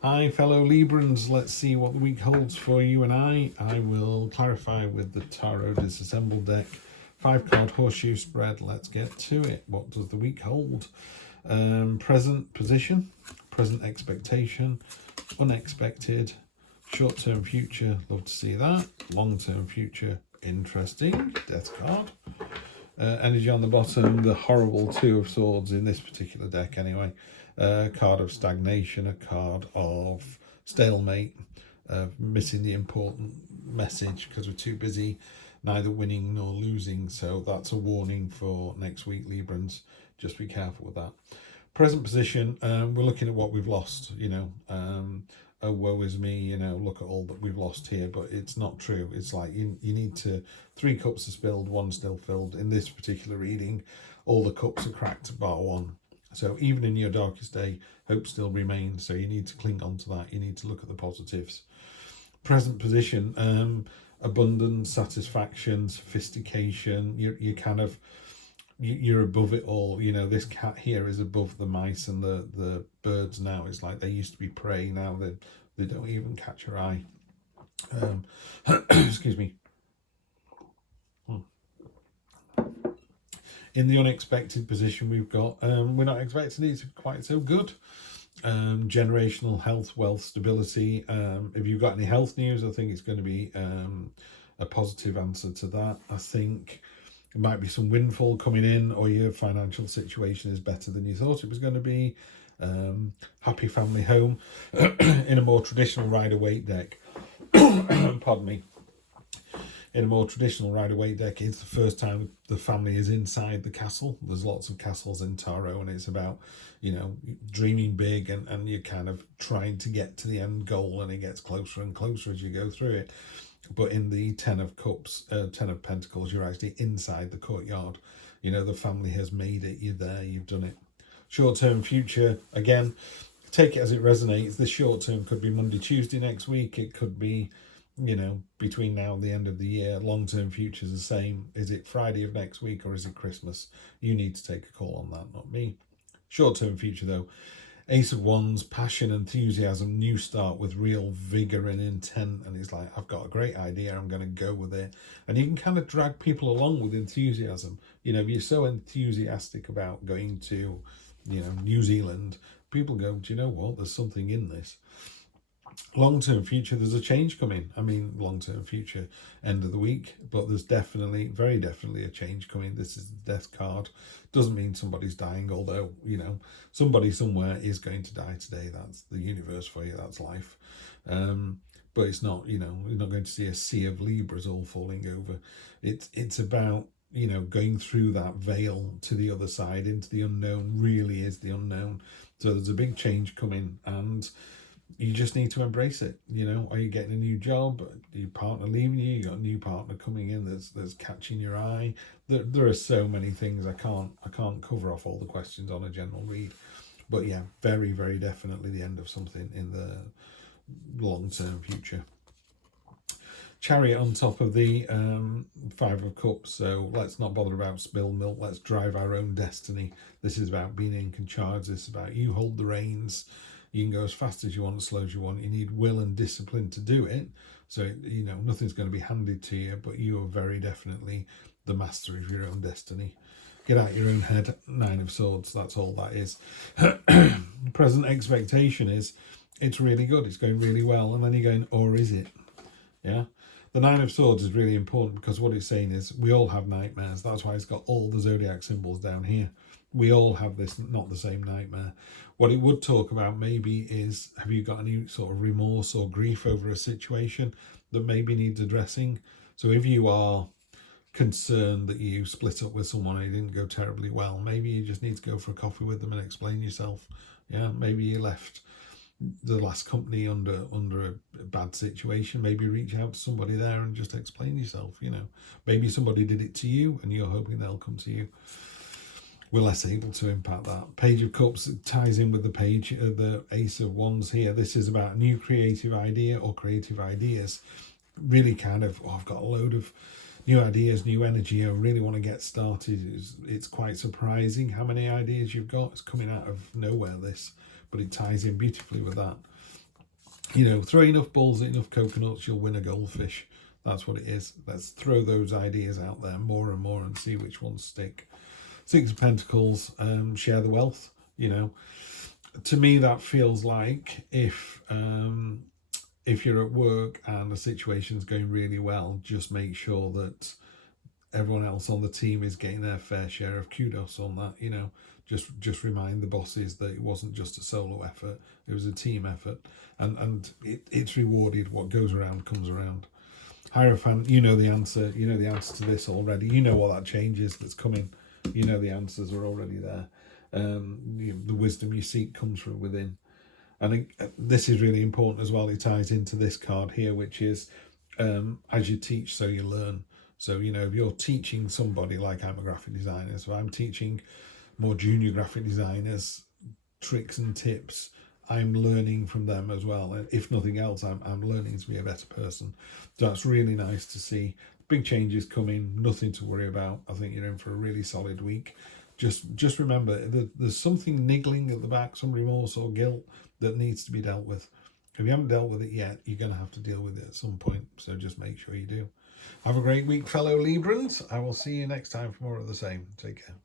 Hi, fellow Librans. Let's see what the week holds for you and I. I will clarify with the Tarot Disassembled deck. 5-card horseshoe spread. Let's get to it. What does the week hold? Present position, present expectation, unexpected, short-term future. Love to see that. Long-term future. Interesting. Death card. Energy on the bottom, the horrible Two of Swords in this particular deck anyway. A card of stagnation, a card of stalemate, missing the important message because we're too busy neither winning nor losing. So that's a warning for next week, Librans. Just be careful with that. Present position, we're looking at what we've lost, oh, woe is me, look at all that we've lost here, but it's not true. It's like you need to, 3 cups are spilled, 1 still filled. In this particular reading, all the cups are cracked bar 1. So even in your darkest day, hope still remains. So you need to cling on to that. You need to look at the positives. Present position, abundance, satisfaction, sophistication. You're above it all. This cat here is above the mice and the birds now. It's like they used to be prey. Now they don't even catch your eye. Excuse me. In the unexpected position we've got, we're not expecting it to be quite so good. Generational health, wealth, stability. If you've got any health news, I think it's going to be a positive answer to that. I think it might be some windfall coming in, or your financial situation is better than you thought it was going to be. Happy family home in a more traditional Rider-Waite deck. Pardon me. In a more traditional Rider-Waite deck, it's the first time the family is inside the castle. There's lots of castles in Tarot, and it's about, dreaming big, and you're kind of trying to get to the end goal, and it gets closer and closer as you go through it. But in the 10 of Cups, 10 of Pentacles, you're actually inside the courtyard. The family has made it. You're there. You've done it. Short-term future, again, take it as it resonates. This short-term could be Monday, Tuesday next week. It could be, between now and the end of the year. Long-term future is the same. Is it Friday of next week or is it Christmas? You need to take a call on that, not me. Short-term future, though. Ace of Wands, passion, enthusiasm, new start with real vigor and intent. And it's like, I've got a great idea, I'm going to go with it. And you can kind of drag people along with enthusiasm. If you're so enthusiastic about going to, New Zealand, people go, do you know what? There's something in this. Long-term future, there's a change coming. Long-term future, end of the week, but there's definitely, very definitely a change coming. This is the death card. Doesn't mean somebody's dying, although, somebody somewhere is going to die today. That's the universe for you, that's life. But it's not, you're not going to see a sea of Libras all falling over. It's about, going through that veil to the other side, into the unknown. Really is the unknown. So there's a big change coming, and you just need to embrace it. Are you getting a new job? Your partner leaving you? You got a new partner coming in that's catching your eye. There are so many things. I can't cover off all the questions on a general read, but yeah, very, very definitely the end of something in the long-term future. Chariot on top of the 5 of Cups. So let's not bother about spilled milk. Let's drive our own destiny. This is about being in charge. This is about you hold the reins. You can go as fast as you want, as slow as you want. You need will and discipline to do it. So, nothing's going to be handed to you, but you are very definitely the master of your own destiny. Get out your own head. 9 of Swords, that's all that is. Present expectation is, it's really good, it's going really well. And then you're going, or is it? Yeah. The 9 of Swords is really important because what it's saying is we all have nightmares. That's why it's got all the zodiac symbols down here. We all have this, not the same nightmare. What it would talk about maybe is, have you got any sort of remorse or grief over a situation that maybe needs addressing? So if you are concerned that you split up with someone and it didn't go terribly well, maybe you just need to go for a coffee with them and explain yourself. Yeah, maybe you left the last company under a bad situation. Maybe reach out to somebody there and just explain yourself. Maybe somebody did it to you and you're hoping they'll come to you. We're less able to impact that. Page of Cups ties in with the page, the Ace of Wands here. This is about a new creative idea or creative ideas. Really kind of, I've got a load of new ideas, new energy. I really want to get started. It's quite surprising how many ideas you've got. It's coming out of nowhere, this, but it ties in beautifully with that. You know, throw enough balls at enough coconuts, you'll win a goldfish. That's what it is. Let's throw those ideas out there more and more and see which ones stick. Six of Pentacles, share the wealth. You know, to me that feels like if you're at work and the situation's going really well, just make sure that everyone else on the team is getting their fair share of kudos on that. You know, just remind the bosses that it wasn't just a solo effort, it was a team effort, and it's rewarded. What goes around comes around. Hierophant, you know the answer. You know the answer to this already. You know what that change is that's coming. You know the answers are already there. The wisdom you seek comes from within. I think this is really important as well. It ties into this card here, which is as you teach, so you learn. So, you know, if you're teaching somebody, like I'm a graphic designer, so I'm teaching more junior graphic designers tricks and tips, I'm learning from them as well. And if nothing else, I'm learning to be a better person. So that's really nice to see. Big changes coming, nothing to worry about. I think you're in for a really solid week. Just remember that there's something niggling at the back, some remorse or guilt that needs to be dealt with. If you haven't dealt with it yet, you're going to have to deal with it at some point. So just make sure you do. Have a great week, fellow Librans. I will see you next time for more of the same. Take care.